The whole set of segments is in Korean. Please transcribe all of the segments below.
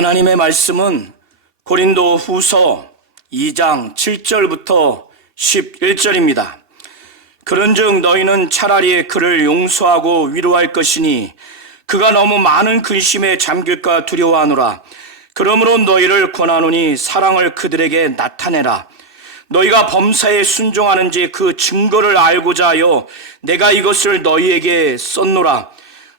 하나님의 말씀은 고린도 후서 2장 7절부터 11절입니다. 그런즉 너희는 차라리 그를 용서하고 위로할 것이니 그가 너무 많은 근심에 잠길까 두려워하노라. 그러므로 너희를 권하노니 사랑을 그들에게 나타내라. 너희가 범사에 순종하는지 그 증거를 알고자 하여 내가 이것을 너희에게 썼노라.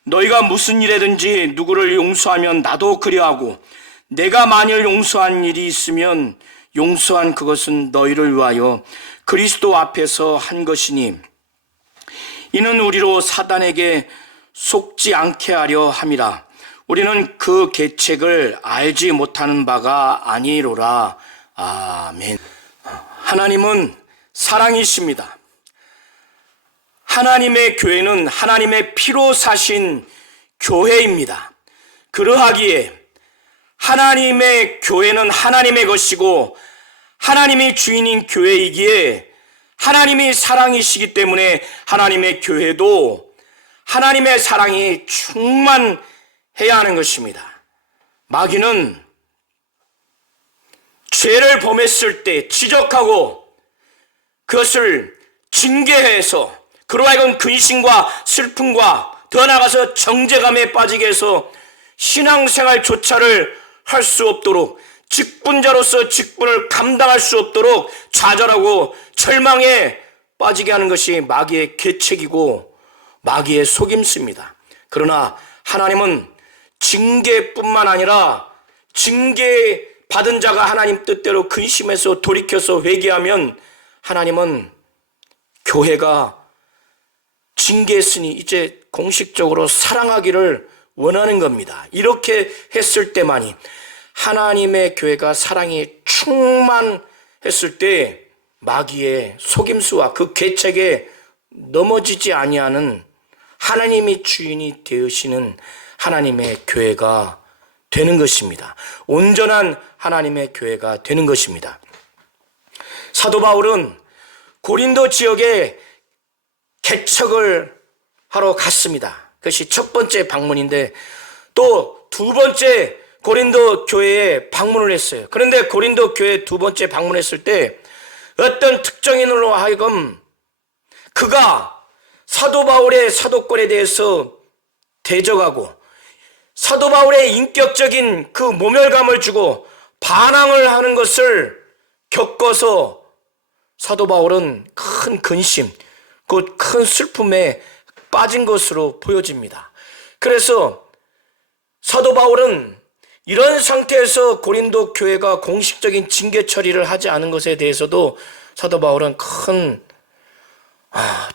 너희가 무슨 일에든지 누구를 용서하면 나도 그리하고 내가 만일 용서한 일이 있으면 용서한 그것은 너희를 위하여 그리스도 앞에서 한 것이니 이는 우리로 사단에게 속지 않게 하려 함이라. 우리는 그 계책을 알지 못하는 바가 아니로라. 아멘. 하나님은 사랑이십니다. 하나님의 교회는 하나님의 피로 사신 교회입니다. 그러하기에 하나님의 교회는 하나님의 것이고 하나님이 주인인 교회이기에 하나님이 사랑이시기 때문에 하나님의 교회도 하나님의 사랑이 충만해야 하는 것입니다. 마귀는 죄를 범했을 때 지적하고 그것을 징계해서 그로 하여금 근심과 슬픔과 더 나아가서 정죄감에 빠지게 해서 신앙생활조차를 할 수 없도록 직분자로서 직분을 감당할 수 없도록 좌절하고 절망에 빠지게 하는 것이 마귀의 계책이고 마귀의 속임수입니다. 그러나 하나님은 징계뿐만 아니라 징계 받은 자가 하나님 뜻대로 근심해서 돌이켜서 회개하면 하나님은 교회가 징계했으니 이제 공식적으로 사랑하기를 원하는 겁니다. 이렇게 했을 때만이 하나님의 교회가 사랑이 충만했을 때 마귀의 속임수와 그 계책에 넘어지지 아니하는 하나님이 주인이 되시는 하나님의 교회가 되는 것입니다. 온전한 하나님의 교회가 되는 것입니다. 사도 바울은 고린도 지역에 개척을 하러 갔습니다. 그것이 첫 번째 방문인데 또 두 번째 고린도 교회에 방문을 했어요. 그런데 고린도 교회에 두 번째 방문했을 때 어떤 특정인으로 하여금 그가 사도 바울의 사도권에 대해서 대적하고 사도 바울의 인격적인 그 모멸감을 주고 반항을 하는 것을 겪어서 사도 바울은 큰 근심, 곧 큰 슬픔에 빠진 것으로 보여집니다. 그래서 사도 바울은 이런 상태에서 고린도 교회가 공식적인 징계 처리를 하지 않은 것에 대해서도 사도 바울은 큰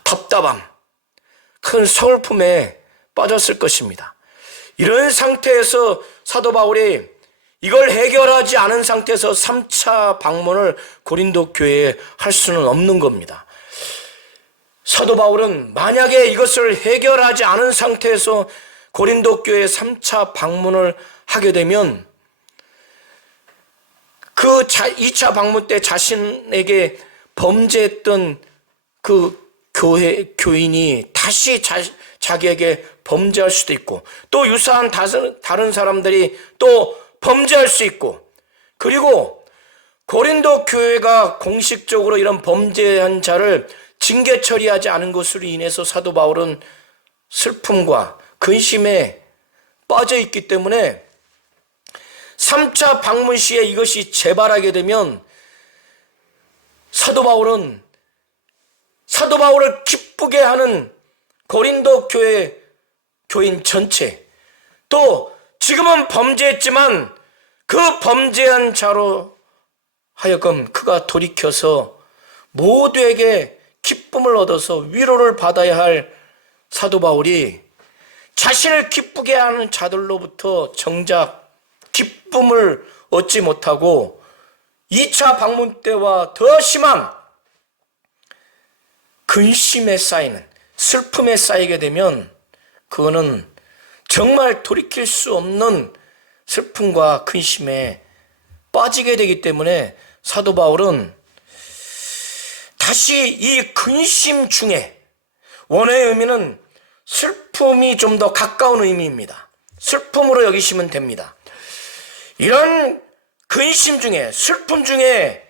답답함, 큰 서글픔에 빠졌을 것입니다. 이런 상태에서 사도 바울이 이걸 해결하지 않은 상태에서 3차 방문을 고린도 교회에 할 수는 없는 겁니다. 사도 바울은 만약에 이것을 해결하지 않은 상태에서 고린도 교회에 3차 방문을 하게 되면 그 2차 방문 때 자신에게 범죄했던 그 교인이 다시 자기에게 범죄할 수도 있고 또 유사한 다른 사람들이 또 범죄할 수 있고 그리고 고린도 교회가 공식적으로 이런 범죄한 자를 징계 처리하지 않은 것으로 인해서 사도 바울은 슬픔과 근심에 빠져 있기 때문에 3차 방문 시에 이것이 재발하게 되면 사도 바울을 기쁘게 하는 고린도 교회 교인 전체 또 지금은 범죄했지만 그 범죄한 자로 하여금 그가 돌이켜서 모두에게 기쁨을 얻어서 위로를 받아야 할 사도 바울이 자신을 기쁘게 하는 자들로부터 정작 기쁨을 얻지 못하고 2차 방문 때와 더 심한 근심에 쌓이는 슬픔에 쌓이게 되면 그거는 정말 돌이킬 수 없는 슬픔과 근심에 빠지게 되기 때문에 사도 바울은 다시 이 근심 중에 원어의 의미는 슬픔이 좀 더 가까운 의미입니다. 슬픔으로 여기시면 됩니다. 이런 근심 중에, 슬픔 중에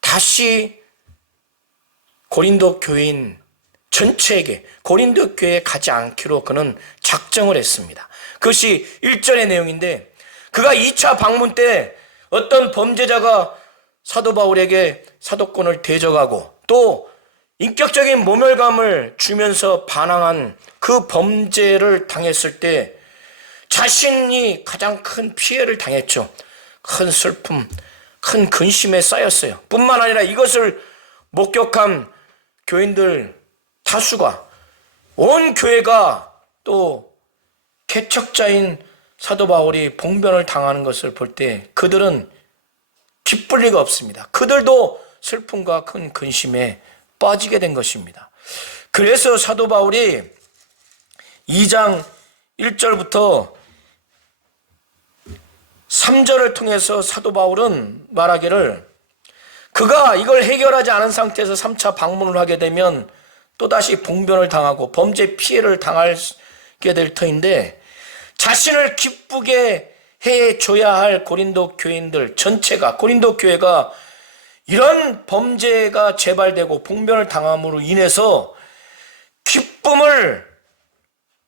다시 고린도 교인 전체에게, 고린도 교회에 가지 않기로 그는 작정을 했습니다. 그것이 1절의 내용인데, 그가 2차 방문 때 어떤 범죄자가 사도 바울에게 사도권을 대적하고 또 인격적인 모멸감을 주면서 반항한 그 범죄를 당했을 때 자신이 가장 큰 피해를 당했죠. 큰 슬픔, 큰 근심에 쌓였어요. 뿐만 아니라 이것을 목격한 교인들 다수가, 온 교회가 또 개척자인 사도 바울이 봉변을 당하는 것을 볼 때 그들은 기쁠 리가 없습니다. 그들도 슬픔과 큰 근심에 빠지게 된 것입니다. 그래서 사도 바울이 2장 1절부터 3절을 통해서 사도 바울은 말하기를, 그가 이걸 해결하지 않은 상태에서 3차 방문을 하게 되면 또다시 봉변을 당하고 범죄 피해를 당하게 될 터인데, 자신을 기쁘게 해줘야 할 고린도 교인들 전체가, 고린도 교회가 이런 범죄가 재발되고 봉변을 당함으로 인해서 기쁨을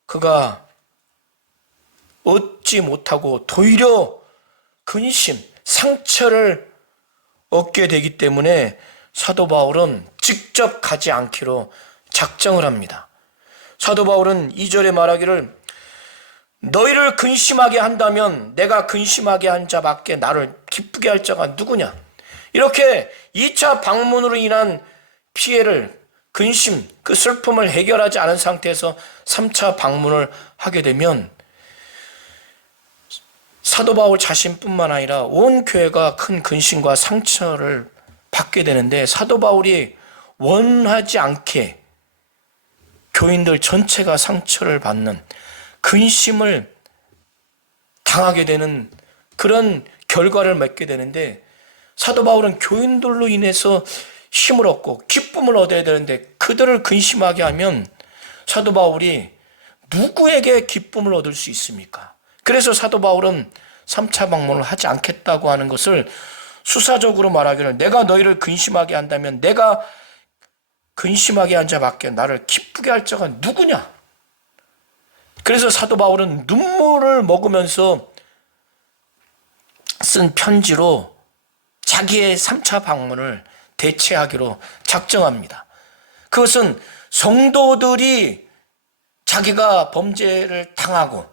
그가 얻지 못하고 도리어 근심, 상처를 얻게 되기 때문에 사도 바울은 직접 가지 않기로 작정을 합니다. 사도 바울은 2절에 말하기를, 너희를 근심하게 한다면 내가 근심하게 한 자밖에 나를 기쁘게 할 자가 누구냐. 이렇게 2차 방문으로 인한 피해를, 근심, 그 슬픔을 해결하지 않은 상태에서 3차 방문을 하게 되면 사도 바울 자신뿐만 아니라 온 교회가 큰 근심과 상처를 받게 되는데, 사도 바울이 원하지 않게 교인들 전체가 상처를 받는, 근심을 당하게 되는 그런 결과를 맺게 되는데, 사도 바울은 교인들로 인해서 힘을 얻고 기쁨을 얻어야 되는데 그들을 근심하게 하면 사도 바울이 누구에게 기쁨을 얻을 수 있습니까? 그래서 사도 바울은 3차 방문을 하지 않겠다고 하는 것을 수사적으로 말하기를, 내가 너희를 근심하게 한다면 내가 근심하게 한 자밖에 나를 기쁘게 할 자가 누구냐. 그래서 사도 바울은 눈물을 먹으면서 쓴 편지로 자기의 3차 방문을 대체하기로 작정합니다. 그것은 성도들이 자기가 범죄를 당하고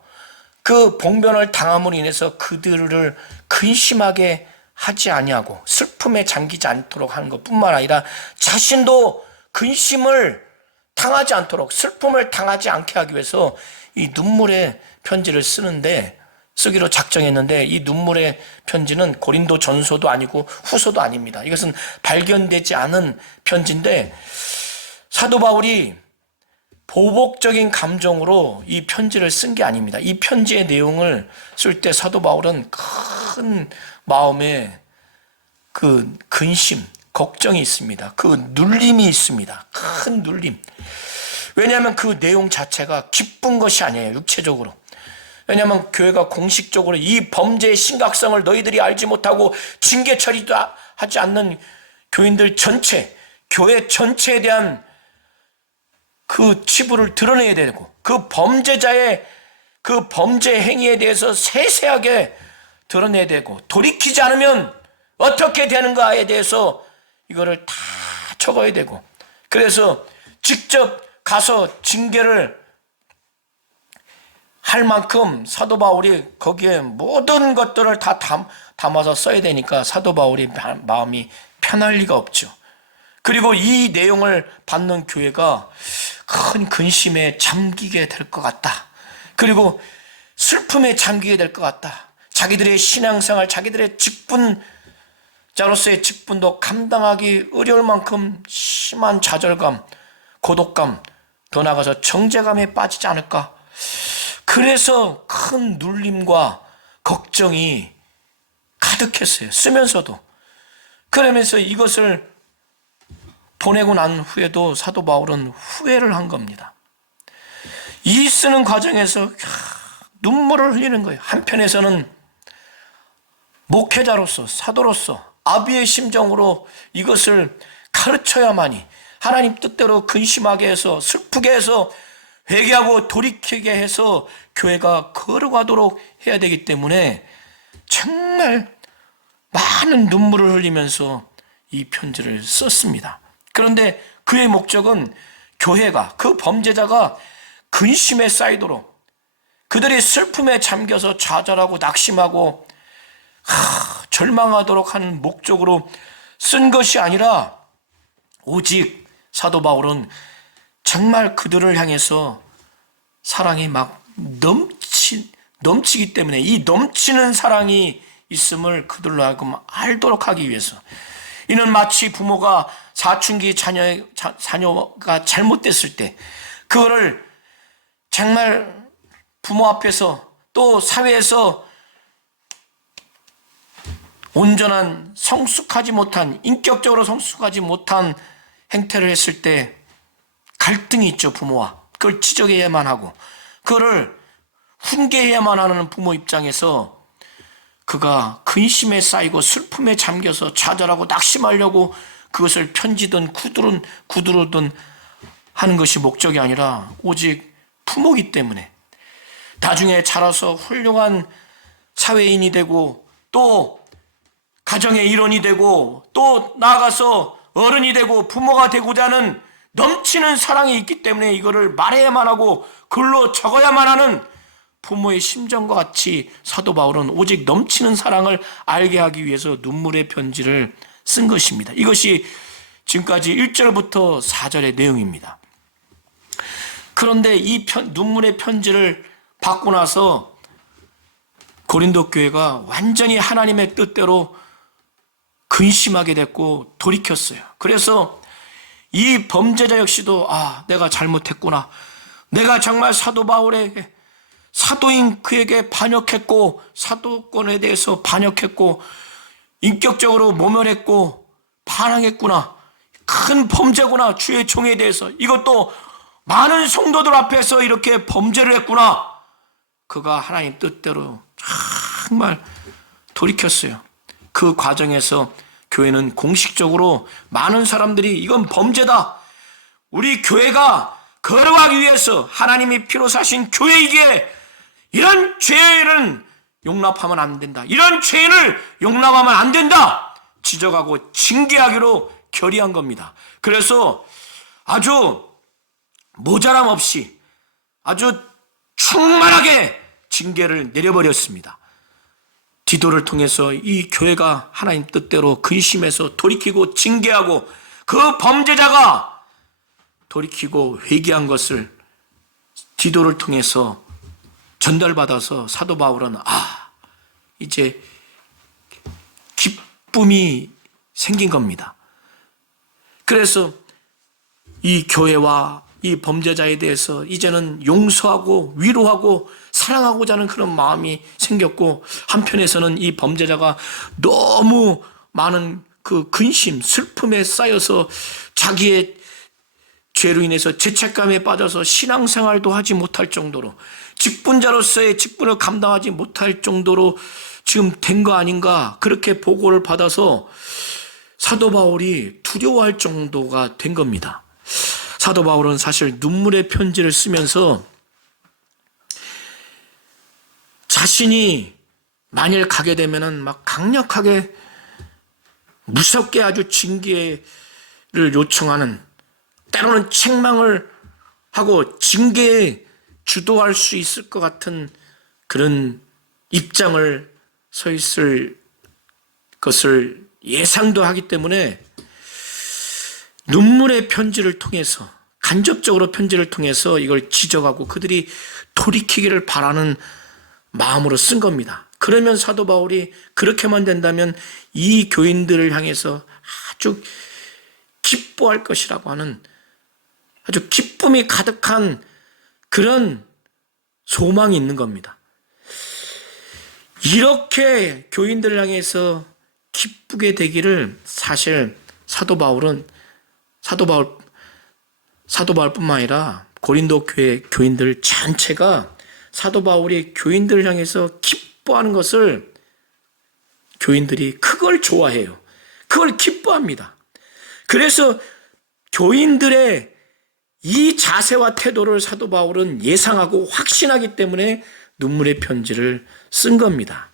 그 봉변을 당함으로 인해서 그들을 근심하게 하지 아니하고 슬픔에 잠기지 않도록 하는 것뿐만 아니라 자신도 근심을 당하지 않도록, 슬픔을 당하지 않게 하기 위해서 이 눈물의 편지를 쓰기로 작정했는데, 이 눈물의 편지는 고린도 전서도 아니고 후서도 아닙니다. 이것은 발견되지 않은 편지인데, 사도 바울이 보복적인 감정으로 이 편지를 쓴 게 아닙니다. 이 편지의 내용을 쓸 때 사도 바울은 큰 마음에 그 근심, 걱정이 있습니다. 그 눌림이 있습니다. 큰 눌림. 왜냐하면 그 내용 자체가 기쁜 것이 아니에요, 육체적으로. 왜냐하면 교회가 공식적으로 이 범죄의 심각성을 너희들이 알지 못하고 징계 처리도 하지 않는 교인들 전체, 교회 전체에 대한 그 치부를 드러내야 되고, 그 범죄자의 그 범죄 행위에 대해서 세세하게 드러내야 되고, 돌이키지 않으면 어떻게 되는가에 대해서 이거를 다 적어야 되고, 그래서 직접 가서 징계를 할 만큼 사도 바울이 거기에 모든 것들을 다 담아서 써야 되니까 사도 바울이 마음이 편할 리가 없죠. 그리고 이 내용을 받는 교회가 큰 근심에 잠기게 될 것 같다. 그리고 슬픔에 잠기게 될 것 같다. 자기들의 신앙생활, 자기들의 직분자로서의 직분도 감당하기 어려울 만큼 심한 좌절감, 고독감, 더 나아가서 정죄감에 빠지지 않을까. 그래서 큰 눌림과 걱정이 가득했어요. 쓰면서도. 그러면서 이것을 보내고 난 후에도 사도 바울은 후회를 한 겁니다. 이 쓰는 과정에서 눈물을 흘리는 거예요. 한편에서는 목회자로서, 사도로서 아비의 심정으로 이것을 가르쳐야만이 하나님 뜻대로 근심하게 해서, 슬프게 해서, 회개하고 돌이키게 해서 교회가 걸어가도록 해야 되기 때문에 정말 많은 눈물을 흘리면서 이 편지를 썼습니다. 그런데 그의 목적은 교회가, 그 범죄자가 근심에 쌓이도록, 그들이 슬픔에 잠겨서 좌절하고 낙심하고 절망하도록 하는 목적으로 쓴 것이 아니라, 오직 사도 바울은 정말 그들을 향해서 사랑이 막 넘치기 때문에, 이 넘치는 사랑이 있음을 그들로 하여금 알도록 하기 위해서, 이는 마치 부모가 사춘기 자녀가 잘못됐을 때 그거를 정말 부모 앞에서 또 사회에서 온전한 성숙하지 못한, 인격적으로 성숙하지 못한 행태를 했을 때 갈등이 있죠. 부모와 그걸 지적해야만 하고 그거를 훈계해야만 하는 부모 입장에서 그가 근심에 쌓이고 슬픔에 잠겨서 좌절하고 낙심하려고 그것을 편지든 구두로든 하는 것이 목적이 아니라 오직 부모이기 때문에 나중에 자라서 훌륭한 사회인이 되고 또 가정의 일원이 되고 또 나아가서 어른이 되고 부모가 되고자 하는 넘치는 사랑이 있기 때문에 이거를 말해야만 하고 글로 적어야만 하는 부모의 심정과 같이 사도 바울은 오직 넘치는 사랑을 알게 하기 위해서 눈물의 편지를 쓴 것입니다. 이것이 지금까지 1절부터 4절의 내용입니다. 그런데 이 눈물의 편지를 받고 나서 고린도 교회가 완전히 하나님의 뜻대로 근심하게 됐고 돌이켰어요. 그래서 이 범죄자 역시도 내가 잘못했구나. 내가 정말 사도 바울에게, 사도인 그에게 반역했고 사도권에 대해서 반역했고 인격적으로 모멸했고 반항했구나. 큰 범죄구나. 주의 종에 대해서. 이것도 많은 성도들 앞에서 이렇게 범죄를 했구나. 그가 하나님 뜻대로 정말 돌이켰어요. 그 과정에서 교회는 공식적으로 많은 사람들이 이건 범죄다. 우리 교회가 걸어가기 위해서 하나님이 피로 사신 교회이기에 이런 죄는 용납하면 안 된다. 이런 죄를 용납하면 안 된다. 지적하고 징계하기로 결의한 겁니다. 그래서 아주 모자람 없이 아주 충만하게 징계를 내려버렸습니다. 디도를 통해서 이 교회가 하나님 뜻대로 근심해서 돌이키고 징계하고 그 범죄자가 돌이키고 회개한 것을 디도를 통해서 전달받아서 사도 바울은 이제 기쁨이 생긴 겁니다. 그래서 이 교회와 이 범죄자에 대해서 이제는 용서하고 위로하고 사랑하고자 하는 그런 마음이 생겼고, 한편에서는 이 범죄자가 너무 많은 그 근심, 슬픔에 쌓여서 자기의 죄로 인해서 죄책감에 빠져서 신앙생활도 하지 못할 정도로, 직분자로서의 직분을 감당하지 못할 정도로 지금 된 거 아닌가, 그렇게 보고를 받아서 사도 바울이 두려워할 정도가 된 겁니다. 사도 바울은 사실 눈물의 편지를 쓰면서 자신이 만일 가게 되면은 막 강력하게 무섭게 아주 징계를 요청하는, 때로는 책망을 하고 징계에 주도할 수 있을 것 같은 그런 입장을 서 있을 것을 예상도 하기 때문에 눈물의 편지를 통해서, 간접적으로 편지를 통해서 이걸 지적하고 그들이 돌이키기를 바라는 마음으로 쓴 겁니다. 그러면 사도 바울이 그렇게만 된다면 이 교인들을 향해서 아주 기뻐할 것이라고 하는 아주 기쁨이 가득한 그런 소망이 있는 겁니다. 이렇게 교인들을 향해서 기쁘게 되기를 사실 사도 바울뿐만 아니라 고린도 교회 교인들 전체가 사도 바울이 교인들을 향해서 기뻐하는 것을 교인들이 그걸 좋아해요. 그걸 기뻐합니다. 그래서 교인들의 이 자세와 태도를 사도 바울은 예상하고 확신하기 때문에 눈물의 편지를 쓴 겁니다.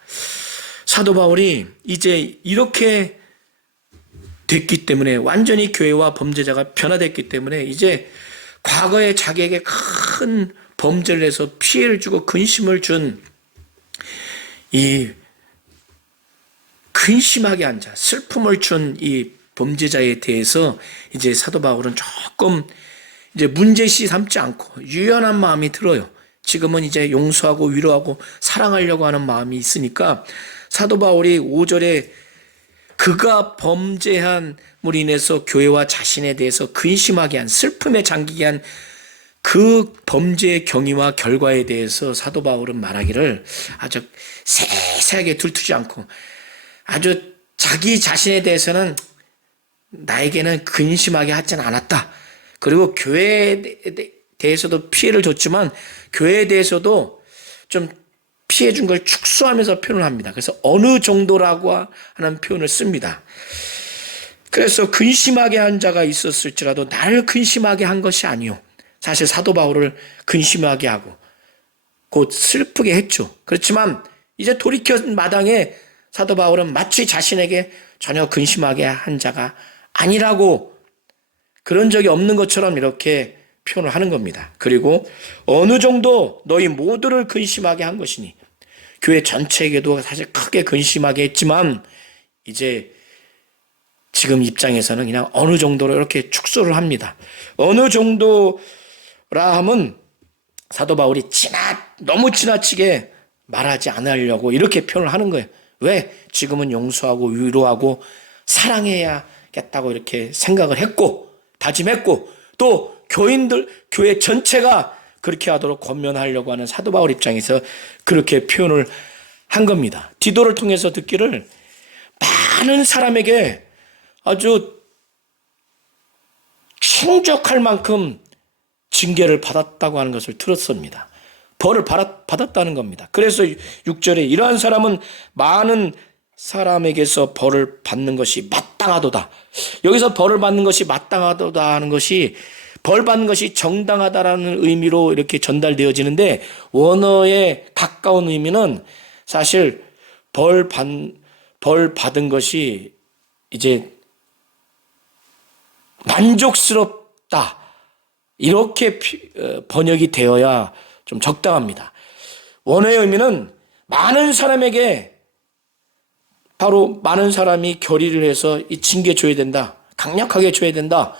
사도 바울이 이제 이렇게 됐기 때문에, 완전히 교회와 범죄자가 변화됐기 때문에 이제 과거에 자기에게 큰 범죄를 해서 피해를 주고 근심을 준 이 근심하게 앉아 슬픔을 준 이 범죄자에 대해서 이제 사도 바울은 조금 이제 문제시 삼지 않고 유연한 마음이 들어요. 지금은 이제 용서하고 위로하고 사랑하려고 하는 마음이 있으니까 사도 바울이 5절에 그가 범죄함으로 인해서 교회와 자신에 대해서 근심하게 한, 슬픔에 잠기게 한 그 범죄의 경위와 결과에 대해서 사도 바울은 말하기를 아주 세세하게 둘투지 않고 아주 자기 자신에 대해서는 나에게는 근심하게 하진 않았다. 그리고 교회에 대해서도 피해를 줬지만 교회에 대해서도 좀 피해 준 걸 축소하면서 표현을 합니다. 그래서 어느 정도라고 하는 표현을 씁니다. 그래서 근심하게 한 자가 있었을지라도 나를 근심하게 한 것이 아니요. 사실 사도 바울을 근심하게 하고 곧 슬프게 했죠. 그렇지만 이제 돌이켜 마당에 사도 바울은 마치 자신에게 전혀 근심하게 한 자가 아니라고, 그런 적이 없는 것처럼 이렇게 표현을 하는 겁니다. 그리고 어느 정도 너희 모두를 근심하게 한 것이니, 교회 전체에게도 사실 크게 근심하게 했지만 이제 지금 입장에서는 그냥 어느 정도로 이렇게 축소를 합니다. 어느 정도라 하면 사도 바울이 너무 지나치게 말하지 않으려고 이렇게 표현을 하는 거예요. 왜? 지금은 용서하고 위로하고 사랑해야겠다고 이렇게 생각을 했고 다짐했고, 또 교회 전체가 그렇게 하도록 권면하려고 하는 사도 바울 입장에서 그렇게 표현을 한 겁니다. 디도를 통해서 듣기를 많은 사람에게 아주 충족할 만큼 징계를 받았다고 하는 것을 들었습니다. 벌을 받았다는 겁니다. 그래서 6절에 이러한 사람은 많은 사람에게서 벌을 받는 것이 마땅하도다. 여기서 벌을 받는 것이 마땅하도다 하는 것이 벌 받는 것이 정당하다라는 의미로 이렇게 전달되어지는데, 원어에 가까운 의미는 사실 벌 받은 것이 이제 만족스럽다, 이렇게 번역이 되어야 좀 적당합니다. 원어의 의미는 많은 사람에게, 바로 많은 사람이 결의를 해서 이 징계 줘야 된다, 강력하게 줘야 된다,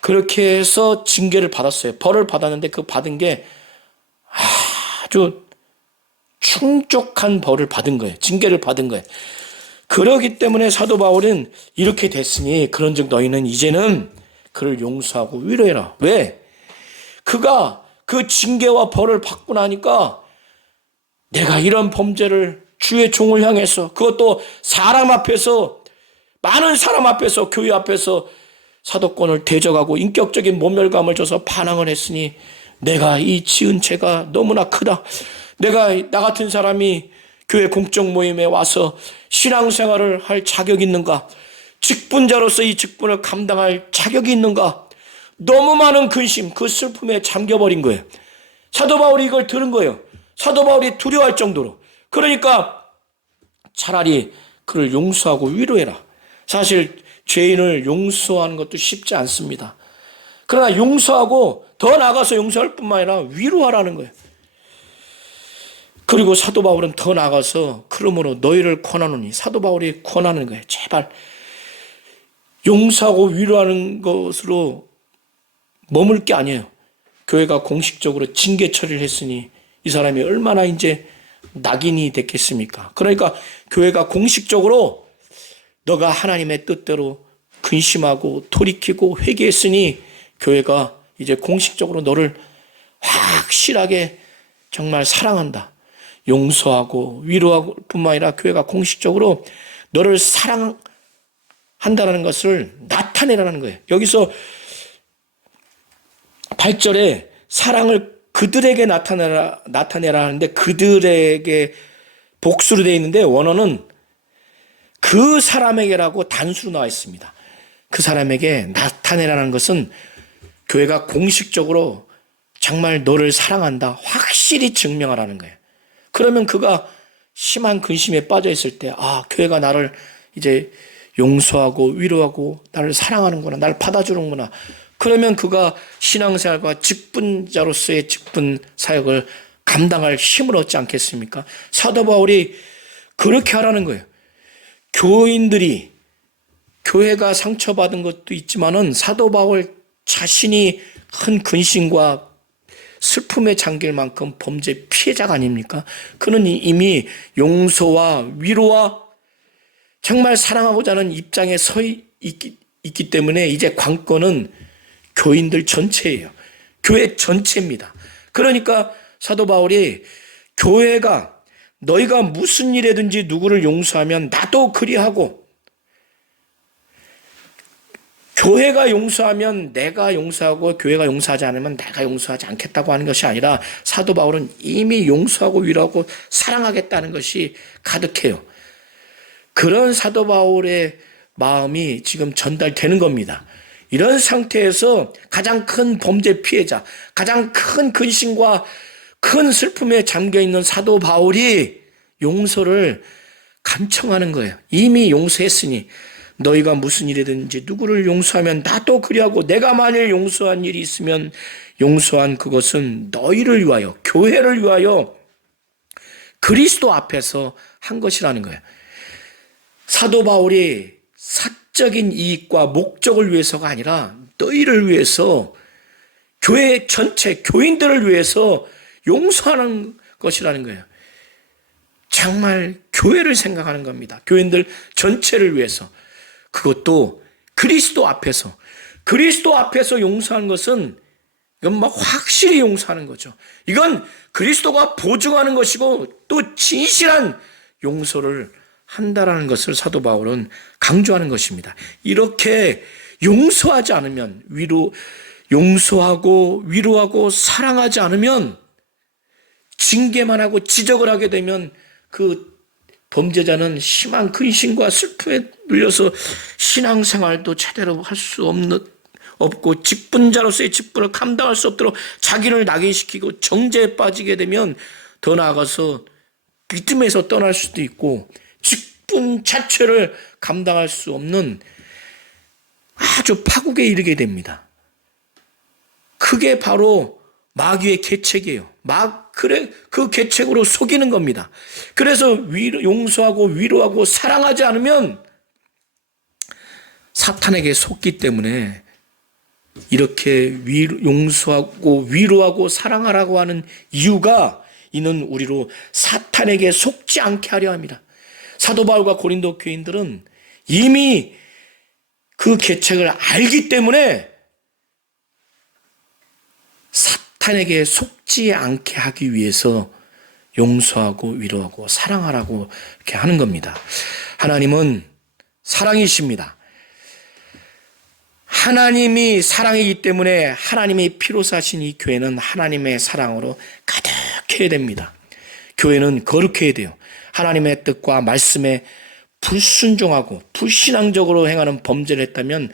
그렇게 해서 징계를 받았어요. 벌을 받았는데 그 받은 게 아주 충족한 벌을 받은 거예요. 징계를 받은 거예요. 그러기 때문에 사도 바울은 이렇게 됐으니 그런즉 너희는 이제는 그를 용서하고 위로해라. 왜? 그가 그 징계와 벌을 받고 나니까 내가 이런 범죄를 주의 종을 향해서, 그것도 사람 앞에서, 많은 사람 앞에서, 교회 앞에서 사도권을 대적하고 인격적인 모멸감을 줘서 반항을 했으니 내가 이 지은 죄가 너무나 크다. 내가 나 같은 사람이 교회 공적 모임에 와서 신앙생활을 할 자격이 있는가? 직분자로서 이 직분을 감당할 자격이 있는가? 너무 많은 근심, 그 슬픔에 잠겨버린 거예요. 사도 바울이 이걸 들은 거예요. 사도 바울이 두려워할 정도로. 그러니까 차라리 그를 용서하고 위로해라. 사실 죄인을 용서하는 것도 쉽지 않습니다. 그러나 용서하고 더 나아가서 용서할 뿐만 아니라 위로하라는 거예요. 그리고 사도 바울은 더 나아가서 그러므로 너희를 권하노니, 사도 바울이 권하는 거예요. 제발 용서하고 위로하는 것으로 머물 게 아니에요. 교회가 공식적으로 징계 처리를 했으니 이 사람이 얼마나 이제 낙인이 됐겠습니까? 그러니까 교회가 공식적으로 너가 하나님의 뜻대로 근심하고 돌이키고 회개했으니 교회가 이제 공식적으로 너를 확실하게 정말 사랑한다, 용서하고 위로하고 뿐만 아니라 교회가 공식적으로 너를 사랑한다는 것을 나타내라는 거예요. 여기서 8절에 사랑을 그들에게 나타내라 하는데 그들에게 복수로 되어 있는데 원어는 그 사람에게라고 단수로 나와 있습니다. 그 사람에게 나타내라는 것은 교회가 공식적으로 정말 너를 사랑한다 확실히 증명하라는 거예요. 그러면 그가 심한 근심에 빠져 있을 때, 아, 교회가 나를 이제 용서하고 위로하고 나를 사랑하는구나, 나를 받아주는구나. 그러면 그가 신앙생활과 직분자로서의 직분 사역을 감당할 힘을 얻지 않겠습니까? 사도 바울이 그렇게 하라는 거예요. 교인들이, 교회가 상처받은 것도 있지만은 사도 바울 자신이 큰 근심과 슬픔에 잠길 만큼 범죄 피해자가 아닙니까? 그는 이미 용서와 위로와 정말 사랑하고자 하는 입장에 서 있기 때문에 이제 관건은 교인들 전체예요. 교회 전체입니다. 그러니까 사도 바울이 교회가 너희가 무슨 일에든지 누구를 용서하면 나도 그리하고, 교회가 용서하면 내가 용서하고 교회가 용서하지 않으면 내가 용서하지 않겠다고 하는 것이 아니라 사도 바울은 이미 용서하고 위로하고 사랑하겠다는 것이 가득해요. 그런 사도 바울의 마음이 지금 전달되는 겁니다. 이런 상태에서 가장 큰 범죄 피해자, 가장 큰 근심과 큰 슬픔에 잠겨있는 사도 바울이 용서를 간청하는 거예요. 이미 용서했으니 너희가 무슨 일이든지 누구를 용서하면 나도 그리하고, 내가 만일 용서한 일이 있으면 용서한 그것은 너희를 위하여, 교회를 위하여 그리스도 앞에서 한 것이라는 거예요. 사도 바울이 사적인 이익과 목적을 위해서가 아니라 너희를 위해서, 교회 전체 교인들을 위해서 용서하는 것이라는 거예요. 정말 교회를 생각하는 겁니다. 교인들 전체를 위해서. 그것도 그리스도 앞에서. 그리스도 앞에서 용서하는 것은 이건 막 확실히 용서하는 거죠. 이건 그리스도가 보증하는 것이고 또 진실한 용서를 한다라는 것을 사도 바울은 강조하는 것입니다. 이렇게 용서하지 않으면, 용서하고 위로하고 사랑하지 않으면, 징계만 하고 지적을 하게 되면 그 범죄자는 심한 근심과 슬픔에 눌려서 신앙생활도 제대로 할 수 없고 직분자로서의 직분을 감당할 수 없도록 자기를 낙인시키고 정죄에 빠지게 되면 더 나아가서 믿음에서 떠날 수도 있고 직분 자체를 감당할 수 없는 아주 파국에 이르게 됩니다. 그게 바로 마귀의 계책이에요. 그 계책으로 속이는 겁니다. 그래서 용서하고 위로하고 사랑하지 않으면 사탄에게 속기 때문에 이렇게 용서하고 위로하고 사랑하라고 하는 이유가, 이는 우리로 사탄에게 속지 않게 하려 합니다. 사도 바울과 고린도 교인들은 이미 그 계책을 알기 때문에 사탄에게 속지 않게 하기 위해서 용서하고 위로하고 사랑하라고 이렇게 하는 겁니다. 하나님은 사랑이십니다. 하나님이 사랑이기 때문에 하나님이 피로 사신 이 교회는 하나님의 사랑으로 가득해야 됩니다. 교회는 거룩해야 돼요. 하나님의 뜻과 말씀에 불순종하고 불신앙적으로 행하는 범죄를 했다면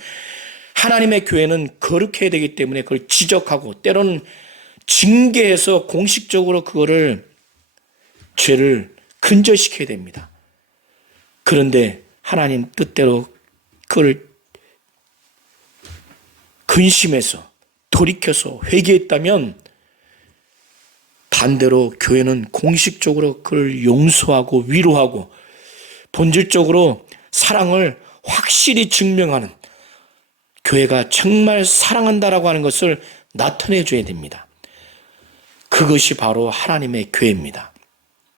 하나님의 교회는 거룩해야 되기 때문에 그걸 지적하고 때로는 징계해서 공식적으로 그거를 죄를 근절시켜야 됩니다. 그런데 하나님 뜻대로 그걸 근심해서 돌이켜서 회개했다면 반대로 교회는 공식적으로 그걸 용서하고 위로하고 본질적으로 사랑을 확실히 증명하는, 교회가 정말 사랑한다라고 하는 것을 나타내 줘야 됩니다. 그것이 바로 하나님의 교회입니다.